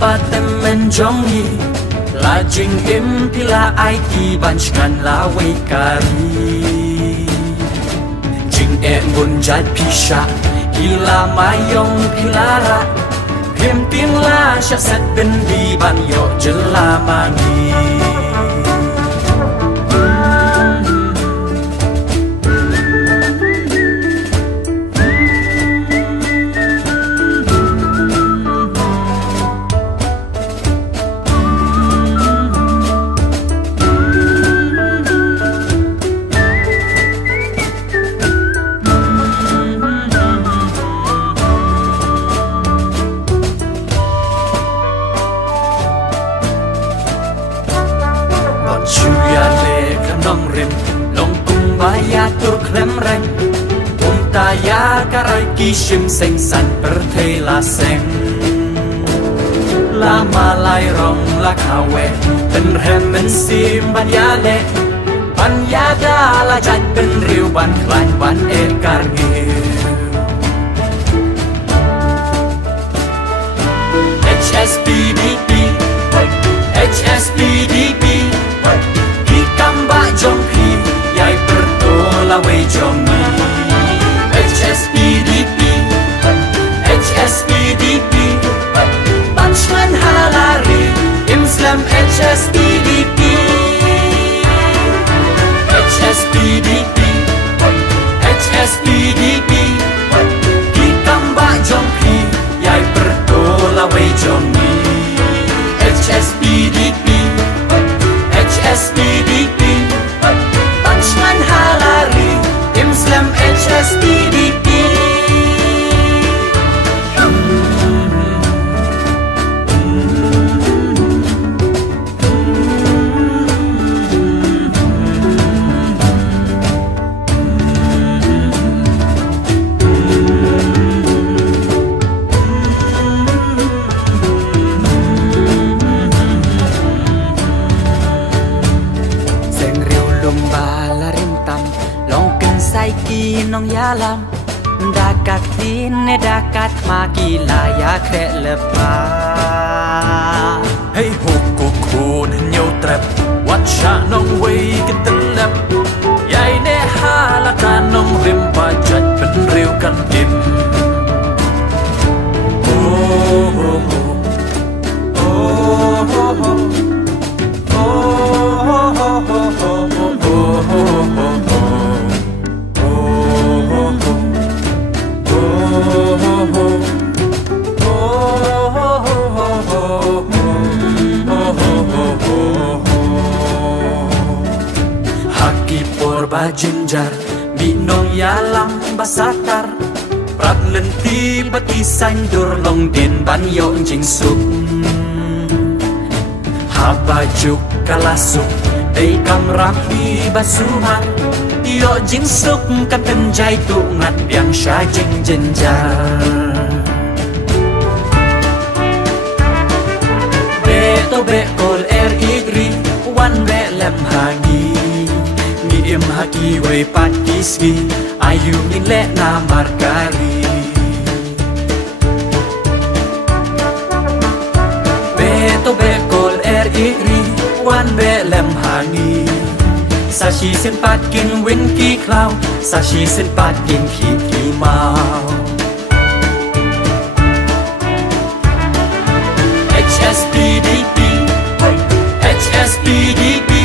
patemen jongi lajing impila aiki banchkan lawai kari jing bunjat pisha hila mayong pilara pimpin la syaset bendi ban yo jelamani Chuya le kanong rim long kung baya tur krem reng taya karai kishim seng san per thei la seng la malai rong la kawe ten hem men sim ban ya le ban ya da la jat ben riu ban klan ban e kargi HSPDP HSPDP Ki kamba jong pi Yai pertola wei jong ni HSPDP HSPDP Banchman halari Imslam HSPDP HSPDP HSPDP Ki kamba jong pi Yai pertola wei jong ni HSPDP HSPDP Banchman halari Imslam HSPDP nong yalam dakat tin dakat magila ya kre lepa hey hukku kun nyau trap watcha nong wei ketelap yai ne halaka nong rim pajat pen riu kan dim oh oh oh oh oh Jinjar binong yalam basatar prat lenti bati sandur long den ban yo jing suk habajuk kalasuk dei kam rapi basuman yo jing suk kan penjai tu ngat biang sha jing jinjar beto be kol igri wan be lem hangi im haki wei patiski ayu min le na markari beto be kol igri wan be lem hangi sashi sen patkin win ki klau sashi sen patkin ki mau HSPDP HSPDP